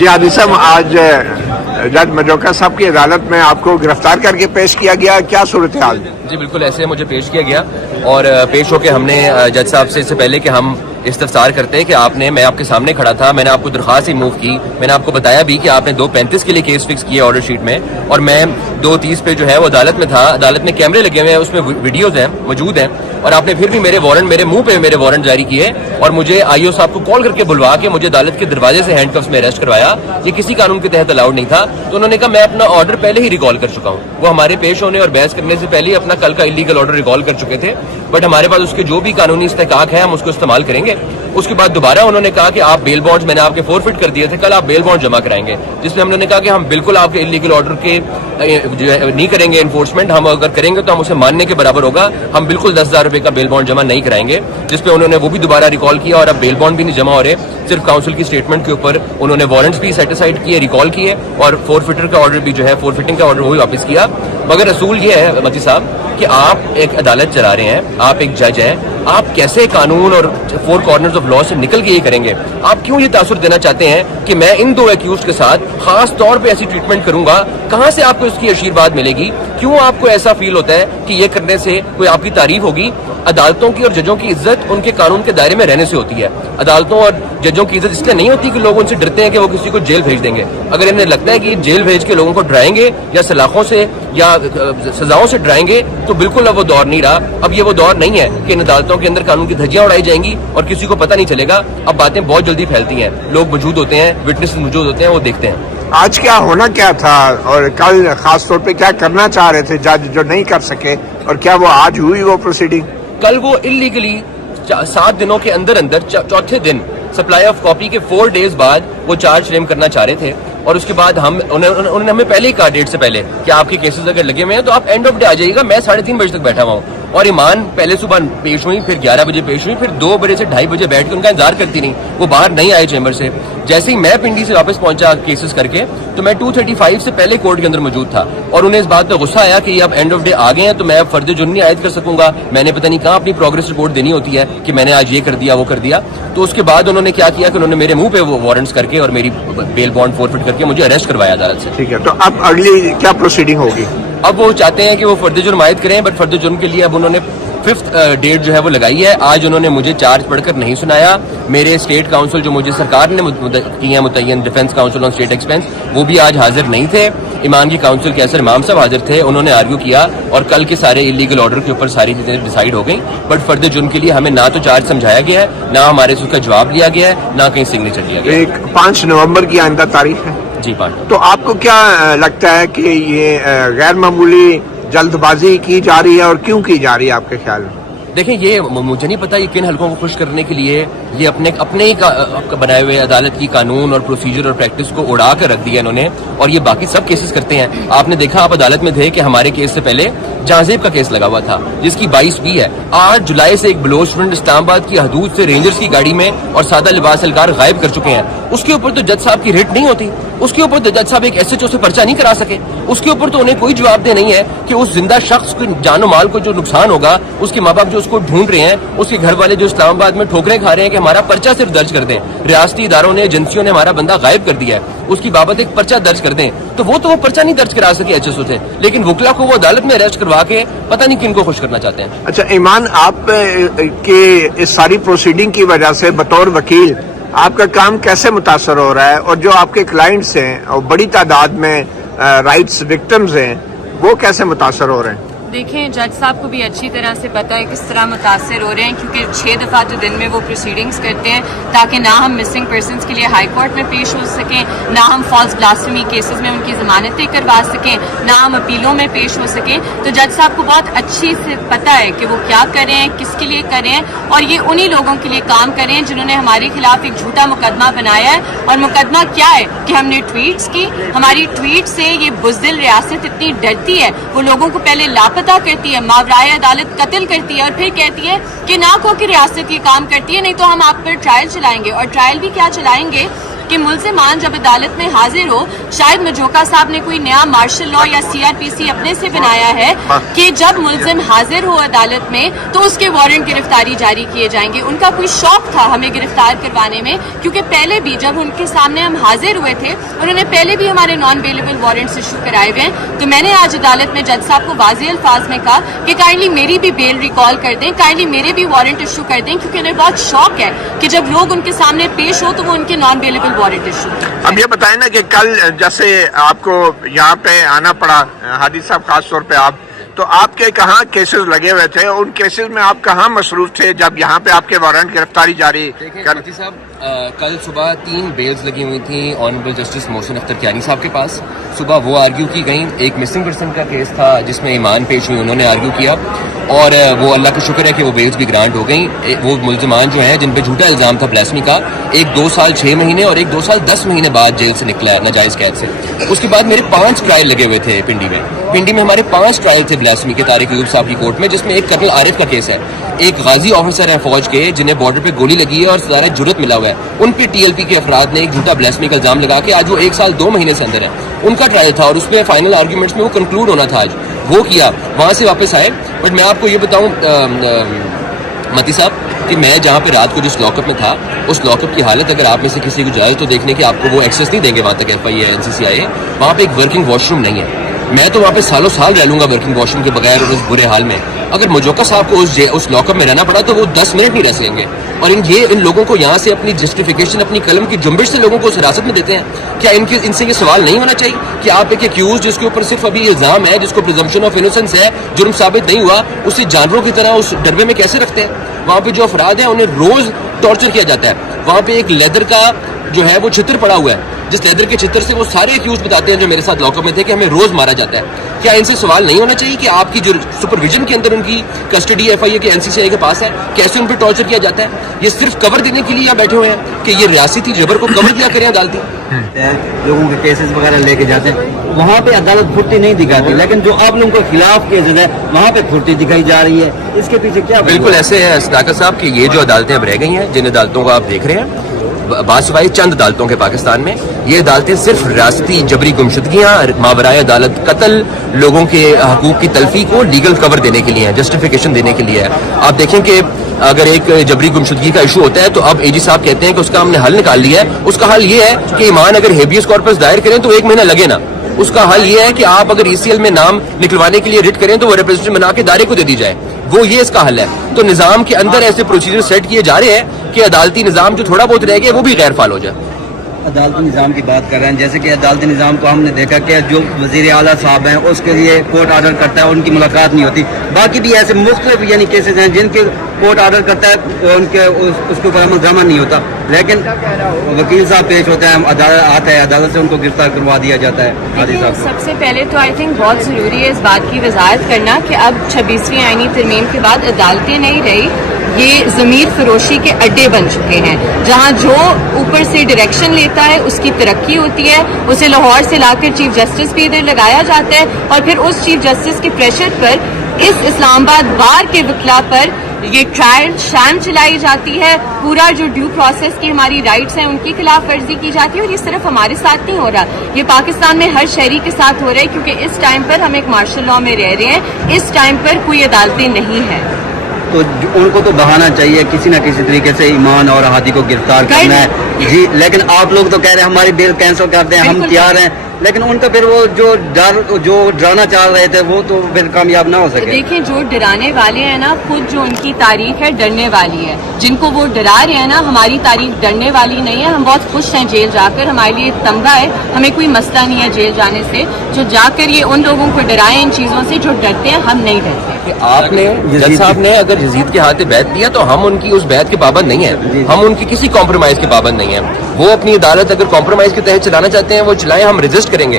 جی عادی صاحب، آج جج مجوکا صاحب کی عدالت میں آپ کو گرفتار کر کے پیش کیا گیا، کیا صورتحال؟ جی بالکل ایسے مجھے پیش کیا گیا اور پیش ہو کے ہم نے جج صاحب سے اس سے پہلے کہ ہم استفسار کرتے ہیں کہ میں آپ کے سامنے کھڑا تھا، میں نے آپ کو درخواست ہی موو کی، میں نے آپ کو بتایا بھی کہ آپ نے 2:35 کے لیے کیس فکس کیا آرڈر شیٹ میں، اور میں 2:30 پہ جو ہے وہ عدالت میں تھا، عدالت میں کیمرے لگے ہوئے ہیں، اس میں ویڈیوز ہیں موجود ہیں، اور آپ نے پھر بھی میرے منہ پہ میرے وارنٹ جاری کیے اور مجھے آئی او صاحب کو کال کر کے بلوا کے مجھے عدالت کے دروازے سے ہینڈ کفس میں اریسٹ کروایا۔ یہ کسی قانون کے تحت الاؤڈ نہیں تھا، تو انہوں نے کہا میں اپنا آرڈر پہلے ہی ریکال کر چکا ہوں۔ وہ ہمارے پیش ہونے اور بحث کرنے سے پہلے اپنا کل کا انلیگل آرڈر ریکال کر چکے تھے، بٹ ہمارے پاس اس کے جو بھی قانونی استحقاق ہے ہم اس کو استعمال کریں گے۔ اس کے بعد دوبارہ انہوں نے کہا کہ آپ بیل بانڈز میں نے آپ کے فورفٹ کر دیے تھے، کل آپ بیل بانڈ جمع کرائیں گے، جس میں ہم نے کہا کہ ہم بالکل آپ کے انلیگل آرڈر کے نہیں کریں گے انفورسمنٹ، ہم اگر کریں گے تو ہم اسے ماننے کے برابر ہوگا، ہم بالکل 10,000 روپے کا بیل بانڈ جمع نہیں کرائیں گے، جس پہ انہوں نے وہ بھی دوبارہ ریکال کیا اور اب بیل بانڈ بھی نہیں جمع ہو رہے، صرف کاؤنسل کی اسٹیٹمنٹ کے اوپر انہوں نے وارنٹس بھی سیٹیسفائڈ کیے، ریکال کیے، اور فورفٹر کا آرڈر بھی جو ہے فورفٹنگ کا آرڈر وہ بھی واپس کیا۔ مگر اصول یہ ہے متی صاحب کہ آپ ایک عدالت چلا رہے ہیں، آپ ایک جج ہیں، آپ کیسے قانون اور فور کارنرز آف لا سے نکل کے یہ کریں گے؟ آپ کیوں یہ تاثر دینا چاہتے ہیں کہ میں ان دو ایکیوزڈ کے ساتھ خاص طور پہ ایسی ٹریٹمنٹ کروں گا؟ کہاں سے آپ کو اس کی آشیرواد ملے گی؟ کیوں آپ کو ایسا فیل ہوتا ہے کہ یہ کرنے سے کوئی آپ کی تعریف ہوگی؟ عدالتوں کی اور ججوں کی عزت ان کے قانون کے دائرے میں رہنے سے ہوتی ہے۔ عدالتوں اور ججوں کی عزت اس لیے نہیں ہوتی کہ لوگ ان سے ڈرتے ہیں کہ وہ کسی کو جیل بھیج دیں گے۔ اگر انہیں لگتا ہے کہ جیل بھیج کے لوگوں کو ڈرائیں گے یا سلاخوں سے یا سزاؤں سے ڈرائیں گے تو بالکل اب وہ دور نہیں رہا۔ اب یہ وہ دور نہیں ہے کہ ان عدالتوں کے اندر قانون کی دھجیاں اڑائی جائیں گی اور کسی کو پتہ نہیں چلے گا۔ اب باتیں بہت جلدی پھیلتی ہیں، لوگ موجود ہوتے ہیں، وٹنس موجود ہوتے ہیں، وہ دیکھتے ہیں۔ آج کیا ہونا کیا تھا اور کل خاص طور پہ کیا کرنا چاہ رہے تھے جج جو نہیں کر سکے، اور کیا وہ آج ہوئی وہ پروسیڈنگ؟ کل وہ انلیگلی 7 دنوں کے اندر چوتھے دن سپلائی آف کاپی کے 4 ڈیز بعد وہ چارج فریم کرنا چاہ رہے تھے، اور اس کے بعد انہوں نے ہمیں پہلے ہی کہا ڈیٹ سے پہلے کہ آپ کے کیسز اگر لگے ہوئے ہیں تو آپ اینڈ آف ڈے آ جائیے گا۔ میں 3:30 بجے تک بیٹھا ہوا ہوں، اور ایمان پہلے صبح پیش ہوئی، پھر 11 بجے پیش ہوئی، پھر 2 بجے سے 2:30 بجے بیٹھ کے ان کا انتظار کرتی نہیں، وہ باہر نہیں آئے چیمبر سے۔ جیسے ہی میں پنڈی سے واپس پہنچا کیسز کر کے تو میں 2:35 سے پہلے کورٹ کے اندر موجود تھا، اور انہیں اس بات پہ غصہ آیا کہ یہ اب اینڈ آف ڈے آ گئے ہیں تو میں اب فرد جرم نہیں عائد کر سکوں گا، میں نے پتہ نہیں کہاں اپنی پروگرس رپورٹ دینی ہوتی ہے کہ میں نے آج یہ کر دیا وہ کر دیا۔ تو اس کے بعد انہوں نے کیا کیا کہ انہوں نے میرے منہ پہ وہ وارنٹس کر کے اور میری بیل بانڈ فورفٹ کر کے مجھے اریسٹ کروایا عدالت سے۔ ٹھیک ہے، تو اب اگلی کیا پروسیڈنگ ہوگی؟ اب وہ چاہتے ہیں کہ وہ فرد جرم عائد کریں، بٹ فرد جرم کے لیے اب انہوں نے 5th ڈیٹ جو ہے وہ لگائی ہے۔ آج انہوں نے مجھے چارج پڑھ کر نہیں سنایا، میرے اسٹیٹ کاؤنسل جو مجھے سرکار نے کی ہیں متعین defence council on state expense, وہ بھی آج حاضر نہیں تھے۔ ایمان کی کاؤنسل کے اثر امام صاحب حاضر تھے، انہوں نے آرگیو کیا اور کل کے سارے انلیگل آرڈر کے اوپر ساری چیزیں ڈیسائیڈ ہو گئیں، بٹ فرد جرم کے لیے ہمیں نہ تو چارج سمجھایا گیا ہے، نہ ہمارے سے اس کا جواب لیا گیا ہے، نہ کہیں سگنیچر لیا گیا ہے۔ 5 نومبر کی آئندہ تاریخ ہے جی 5۔ تو آپ کو کیا لگتا ہے کہ یہ غیر معمولی جلد بازی کی جا رہی ہے اور کیوں کی جا رہی ہے آپ کے خیال میں؟ دیکھیں، یہ مجھے نہیں پتا یہ کن حلقوں کو خوش کرنے کے لیے یہ اپنے ہی بنائے ہوئے عدالت کی قانون اور پروسیجر اور پریکٹس کو اڑا کر رکھ دیا انہوں نے، اور یہ باقی سب کیسز کرتے ہیں۔ آپ نے دیکھا، آپ عدالت میں تھے کہ ہمارے کیس سے پہلے جہازیب کا کیس لگا ہوا تھا جس کی 22 بھی ہے۔ 8 جولائی سے ایک بلوچ اسٹوڈنٹ اسلام آباد کی حدود سے رینجرز کی گاڑی میں اور سادہ لباس اہلکار غائب کر چکے ہیں، اس کے اوپر تو جج صاحب کی ریٹ نہیں ہوتی، اس کے اوپر تو جج صاحب ایک SHO سے پرچہ نہیں کرا سکے، اس کے اوپر تو انہیں کوئی جواب دہ نہیں ہے کہ اس زندہ شخص کو جان و مال کو جو نقصان ہوگا، اس کے ماں باپ جو اس کو ڈھونڈ رہے ہیں، اس کے گھر والے جو اسلام آباد میں ٹھوکریں کھا رہے ہیں کہ ہمارا پرچہ صرف درج کر دیں، ریاستی اداروں نے ایجنسیوں نے ہمارا بندہ غائب کر دیا ہے، اس کی بابت ایک پرچہ درج کر دیں، تو وہ پرچہ نہیں درج کرا سکے HSO سے، لیکن وکلا کو وہ عدالت میں اریسٹ کروا کے پتہ نہیں کن کو خوش کرنا چاہتے ہیں۔ اچھا ایمان، آپ کے اس ساری پروسیڈنگ کی وجہ سے بطور وکیل آپ کا کام کیسے متاثر ہو رہا ہے، اور جو آپ کے کلائنٹس ہیں اور بڑی تعداد میں رائٹس وکٹمز ہیں وہ کیسے متاثر ہو رہے ہیں؟ دیکھیں، جج صاحب کو بھی اچھی طرح سے پتہ ہے کس طرح متاثر ہو رہے ہیں، کیونکہ 6 دفعہ تو دن میں وہ پروسیڈنگز کرتے ہیں تاکہ نہ ہم مسنگ پرسنس کے لیے ہائی کورٹ میں پیش ہو سکیں، نہ ہم فالس بلاسفیمی کیسز میں ان کی ضمانتیں کروا سکیں، نہ ہم اپیلوں میں پیش ہو سکیں۔ تو جج صاحب کو بہت اچھی سے پتہ ہے کہ وہ کیا کر رہے ہیں، کس کے لیے کر رہے ہیں، اور یہ انہی لوگوں کے لیے کام کر رہے ہیں جنہوں نے ہمارے خلاف ایک جھوٹا مقدمہ بنایا ہے۔ اور مقدمہ کیا ہے کہ ہم نے ٹویٹس کی، ہماری ٹویٹ سے یہ بزدل ریاست اتنی ڈرتی ہے، وہ لوگوں کو پہلے لاپتہ کرتی ہے، ماورائے عدالت قتل کرتی ہے، اور پھر کہتی ہے کہ نہ کو کہ ریاست یہ کام کرتی ہے، نہیں تو ہم آپ پر ٹرائل چلائیں گے۔ اور ٹرائل بھی کیا چلائیں گے کہ ملزمان جب عدالت میں حاضر ہو، شاید مجوکا صاحب نے کوئی نیا مارشل لا یا CRPC اپنے سے بنایا ہے کہ جب ملزم حاضر ہو عدالت میں تو اس کے وارنٹ گرفتاری جاری کیے جائیں گے. ان کا کوئی شوق تھا ہمیں گرفتار کروانے میں، کیونکہ پہلے بھی جب ان کے سامنے ہم حاضر ہوئے تھے انہوں نے پہلے بھی ہمارے نان بیلیبل وارنٹس ایشو کرائے ہوئے ہیں. تو میں نے آج عدالت میں جج صاحب کو واضح الفاظ میں کہا کہ کائنڈلی میری بھی بیل ریکال کر دیں، کائنڈلی میرے بھی وارنٹ ایشو کر دیں، کیونکہ انہیں بہت شوق ہے کہ جب لوگ ان کے سامنے پیش ہو تو وہ ان کے نان بیلیبل وارنٹ ایشو کریں. اب یہ بتائیں نا کہ کل جیسے آپ کو یہاں پہ آنا پڑا، ہادی صاحب خاص طور پہ آپ، تو آپ کے کہاں کیسز لگے ہوئے تھے؟ ان کیسز میں آپ کہاں مصروف تھے جب یہاں پہ آپ کے وارنٹ گرفتاری جاری کر؟ مفتی صاحب کل صبح 3 بیلز لگی ہوئی تھیں آنریبل جسٹس محسن اختر کیانی صاحب کے پاس. صبح وہ آرگیو کی گئیں. ایک مسنگ پرسن کا کیس تھا جس میں ایمان پیش ہوئی، انہوں نے آرگیو کیا، اور وہ اللہ کا شکر ہے کہ وہ بیلز بھی گرانٹ ہو گئیں. وہ ملزمان جو ہیں جن پہ جھوٹا الزام تھا بلاسمی کا، ایک 2 سال 6 مہینے اور ایک 2 سال 10 مہینے بعد جیل سے نکلا ہے ناجائز قید سے. اس کے بعد میرے 5 ٹرائل لگے ہوئے تھے پنڈی میں ہمارے 5 ٹرائل تھے بلاسمی کے طارق ایوب صاحب کی کورٹ میں، جس میں ایک کرنل عارف کا کیس ہے. ایک غازی آفیسر ہے فوج کے جنہیں بارڈر پہ گولی لگی ہے اور سزائے جرت ملا ہوا ہے. ان پہ TLP کے افراد نے ایک جھوٹا بلاسمی کا الزام لگا کے آج وہ 1 سال 2 مہینے سے اندر ہے. ان کا ٹرائل تھا اور اس میں فائنل آرگیومنٹس میں وہ کنکلوڈ ہونا تھا. آج وہ کیا، وہاں سے واپس آئے. بٹ میں آپ کو یہ بتاؤں متی صاحب کہ میں جہاں پہ رات کو جس لاک اپ میں تھا، اس لاک اپ کی حالت اگر آپ میں سے کسی کو جائے تو دیکھنے کی آپ کو وہ ایکسیس نہیں دیں گے وہاں تک FIA NCCI. وہاں پہ ایک ورکنگ واش روم نہیں ہے. میں تو وہاں پہ سالوں سال رہ لوں گا ورکنگ واش روم کے بغیر اور اس برے حال میں. اگر مجوکا صاحب کو اس لاک اپ میں رہنا پڑا تو وہ 10 منٹ نہیں رہ سکیں گے. اور ان لوگوں کو یہاں سے اپنی جسٹیفیکیشن، اپنی قلم کی جنبش سے لوگوں کو اس حراست میں دیتے ہیں. کیا ان سے یہ سوال نہیں ہونا چاہیے کہ آپ ایک ایکیوز جس کے اوپر صرف ابھی الزام ہے، جس کو پریزمپشن آف انوسنس ہے، جرم ثابت نہیں ہوا، اسے جانوروں کی طرح اس ڈربے میں کیسے رکھتے ہیں؟ وہاں پہ جو افراد ہیں انہیں روز ٹارچر کیا جاتا ہے. وہاں پہ ایک لیدر کا جو ہے وہ چھتر پڑا ہوا ہے، جس لیدر کے چھتر سے وہ سارے ایکیوز بتاتے ہیں جو میرے ساتھ لاک اپ میں تھے کہ ہمیں روز مارا جاتا ہے. کیا ان سے سوال نہیں ہونا چاہیے کہ آپ کی جو سپرویژن کے اندر ان کی کسٹڈی FIA کے NCCI کے پاس ہے، کیسے ان پہ ٹارچر کیا جاتا ہے؟ یہ صرف کور دینے کے لیے یہاں بیٹھے ہوئے ہیں کہ یہ ریاستی جبر کو کور کیا کریں عدالتی. لوگوں کے کیسز وغیرہ لے کے جاتے ہیں، وہاں پہ عدالت پھرتی نہیں دکھاتی، لیکن جو آپ لوگوں کے خلاف کیسز ہے وہاں پہ پھرتی دکھائی جا رہی ہے. اس کے پیچھے کیا؟ بالکل ایسے ہے صداقت صاحب کہ یہ جو عدالتیں اب رہ گئی ہیں، جن عدالتوں کو آپ دیکھ رہے ہیں، باسوائی چند عدالتوں کے پاکستان میں، یہ عدالتیں صرف ریاستی جبری گمشدگیاں، ماورائے عدالت قتل، لوگوں کے حقوق کی تلفی کو لیگل کور دینے کے لیے ہے، جسٹیفیکیشن دینے کے لیے ہے. آپ دیکھیں کہ اگر ایک جبری گمشدگی کا ایشو ہوتا ہے تو اب AG صاحب کہتے ہیں کہ اس کا ہم نے حل نکال لیا ہے. اس کا حل یہ ہے کہ ایمان اگر ہیبیس کارپس دائر کریں تو 1 مہینہ لگے نا. اس کا حل یہ ہے کہ آپ اگر ECL میں نام نکلوانے کے لیے ریٹ کریں تو وہ ریپرزینٹیشن بنا کے دائرے کو دے دی جائے. وہ یہ اس کا حل ہے. تو نظام کے اندر ایسے پروسیجر سیٹ کیے جا رہے ہیں کہ عدالتی نظام جو تھوڑا بہت رہ گیا وہ بھی غیر فعال ہو جائے. عدالتی نظام کی بات کر رہے ہیں، جیسے کہ عدالتی نظام کو ہم نے دیکھا کہ جو وزیر اعلیٰ صاحب ہیں اس کے لیے کورٹ آرڈر کرتا ہے، ان کی ملاقات نہیں ہوتی. باقی بھی ایسے مختلف یعنی کیسز ہیں جن کے کورٹ آرڈر کرتا ہے، ان کے اس کے اوپر عمل درآمد نہیں ہوتا، لیکن وکیل صاحب پیش ہوتے ہیں، عدالت آتا ہے، عدالت سے ان کو گرفتار کروا دیا جاتا ہے. سب سے پہلے تو آئی تھنک بہت ضروری ہے اس بات کی وضاحت کرنا کہ اب 26ویں آئینی ترمیم کے بعد عدالتیں نہیں رہی، یہ ضمیر فروشی کے اڈے بن چکے ہیں، جہاں جو اوپر سے ڈائریکشن لیتا ہے اس کی ترقی ہوتی ہے، اسے لاہور سے لا کر چیف جسٹس بھی ادھر لگایا جاتا ہے، اور پھر اس چیف جسٹس کے پریشر پر اس اسلام آباد بار کے وکلا پر یہ ٹرائل شام چلائی جاتی ہے. پورا جو ڈیو پروسیس کی ہماری رائٹس ہیں ان کی خلاف ورزی کی جاتی ہے. اور یہ صرف ہمارے ساتھ نہیں ہو رہا، یہ پاکستان میں ہر شہری کے ساتھ ہو رہا ہے، کیونکہ اس ٹائم پر ہم ایک مارشل لا میں رہ رہے ہیں. اس ٹائم پر کوئی عدالتیں نہیں ہیں. تو ان کو تو بہانا چاہیے کسی نہ کسی طریقے سے ایمان اور ہادی کو گرفتار کرنا ہے جی. لیکن آپ لوگ تو کہہ رہے ہیں ہماری بیل کینسل کر دیں، ہم تیار ہیں، لیکن ان کا پھر وہ جو ڈرانا چاہ رہے تھے وہ تو پھر کامیاب نہ ہو سکے. دیکھیں جو ڈرانے والے ہیں نا، خود جو ان کی تاریخ ہے ڈرنے والی ہے. جن کو وہ ڈرا رہے ہیں نا، ہماری تاریخ ڈرنے والی نہیں ہے. ہم بہت خوش ہیں جیل جا کر، ہمارے لیے تمغہ ہے، ہمیں کوئی مسئلہ نہیں ہے جیل جانے سے. جو جا کر یہ ان لوگوں کو ڈرائیں ان چیزوں سے جو ڈرتے ہیں، ہم نہیں ڈرتے. آپ نے جج صاحب نے اگر یزید کے ہاتھ بیعت دیا تو ہم ان کی اس بیعت کے پابند نہیں ہیں، ہم ان کی کسی کمپرومائز کے پابند نہیں ہیں. وہ اپنی عدالت اگر کمپرومائز کے تحت چلانا چاہتے ہیں وہ چلائیں، ہم ریزسٹ کریں گے.